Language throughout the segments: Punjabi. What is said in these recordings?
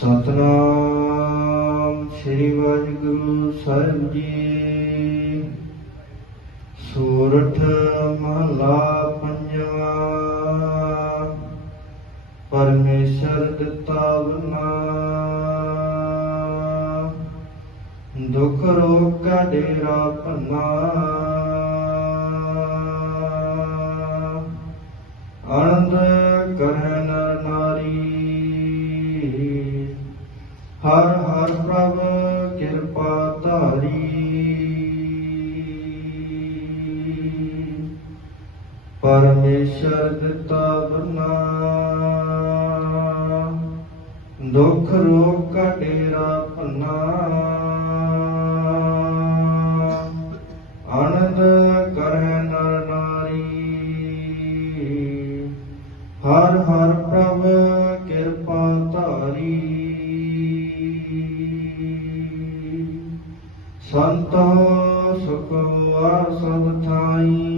ਸਤਨਾਮ ਸ੍ਰੀ ਵਾਹਿਗੁਰੂ ਸਾਹਿਬ ਜੀ। ਸੂਰਠ ਮਹਲਾ ਪੰਜਵਾ, ਪਰਮੇਸ਼ਰ ਦਿੱਤਾ ਬਨਾ ਦੁਖ ਰੋਗ ਕਾ ਡੇਰਾ ਪੰਨਾ ਆਨੰਦ ਕਰੈ ਪਰਮੇਸ਼ਰ ਦਿੱਤਾ ਬਨਾ ਦੁਖ ਰੋਗ ਕਾ ਡੇਰਾ ਪੰਨਾ ਆਨੰਦ ਕਰੈ ਨਰ ਨਾਰੀ। ਹਰ ਹਰ ਪ੍ਰਭ ਕਿਰਪਾ ਧਾਰੀ। ਸੰਤੋ ਸੁਖ ਵਾਰ ਸਭ ਥਾਈ।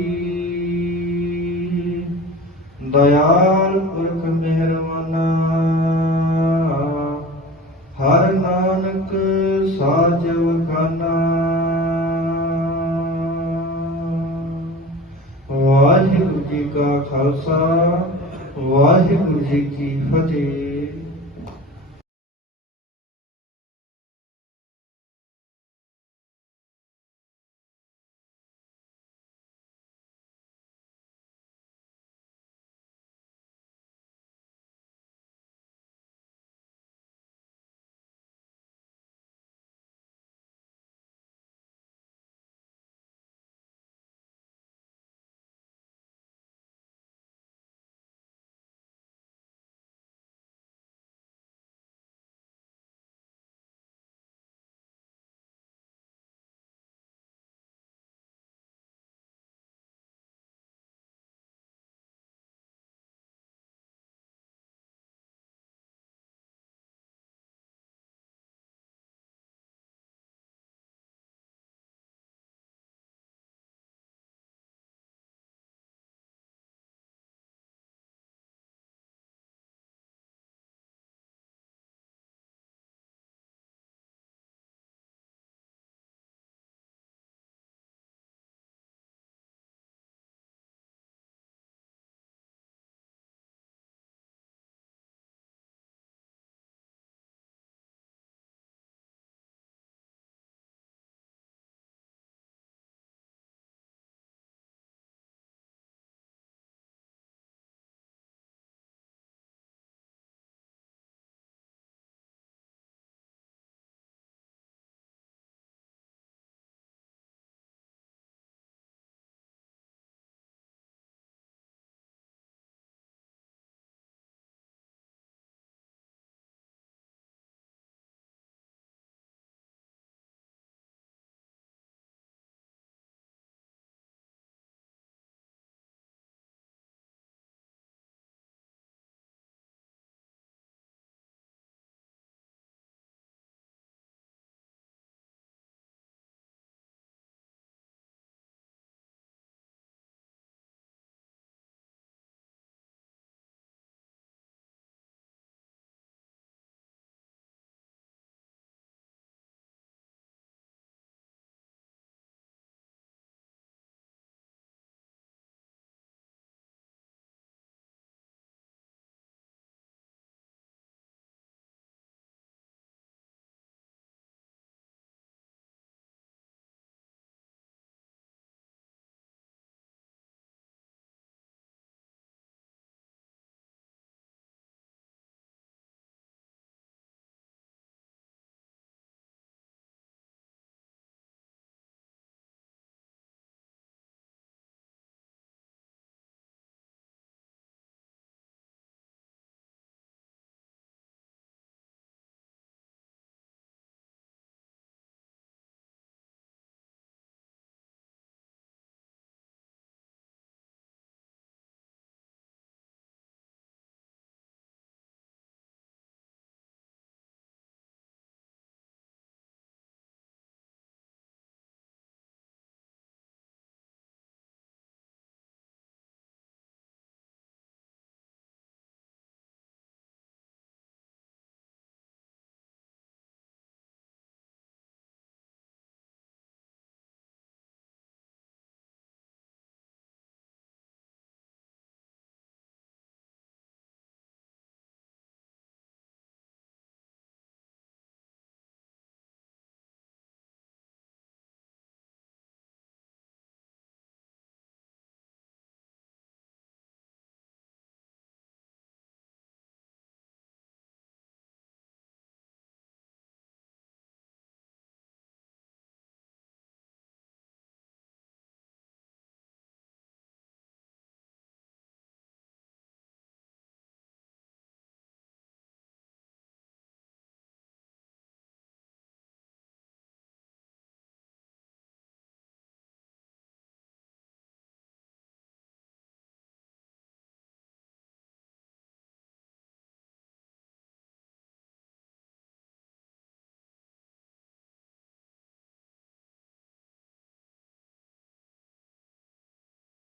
ਦਇਆਲ ਪੁਰਖ ਮਿਹਰਵਾਨਾ ਹਰ ਨਾਨਕ ਸਾਜਵ ਵਖਾਨਾ। ਵਾਹਿਗੁਰੂ ਜੀ ਕਾ ਖਾਲਸਾ, ਵਾਹਿਗੁਰੂ ਜੀ ਕੀ ਫਤਿਹ।